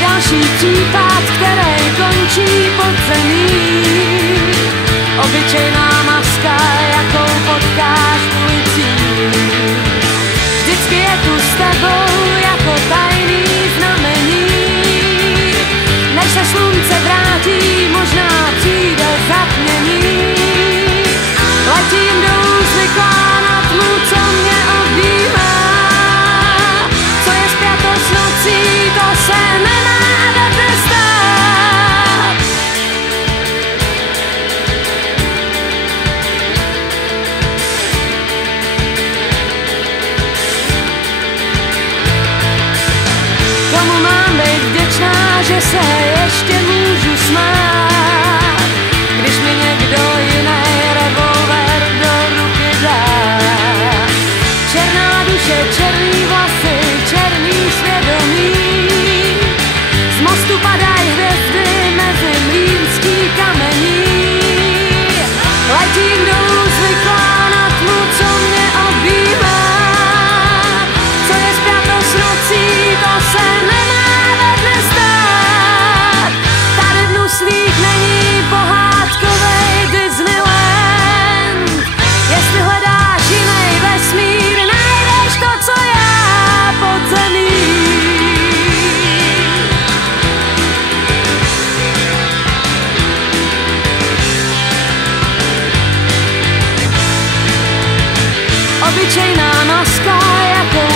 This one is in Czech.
další případ, který končí pod zemí. Obyčejná maska, jakou potkáš v ulicí. Vždycky je tu s tebou jako tajný znamení. Než se slunce vrátí, možná přijde zatmění. Letím dolů zvyklá na tmu, co mě objímá. Co je spjato s nocí, to se nemá vedle stát. Komu mám být vděčná, že se ještě můžu smát, když mi někdo jiný revolver do ruky dá. Černá duše, černý vlasy, černý svědomí. Z mostu padají hvězdy mezi mlýnský kamení. Letím dolů zvyklá na tmu, co mě obývá. Co je spjato s nocí, to se nemá vedle stát. Tady v Nuslích není pohádkovej Disneyland. Jestli hledáš jinej vesmír, najdeš to, co já pod zemí. Obyčejná maska, jakou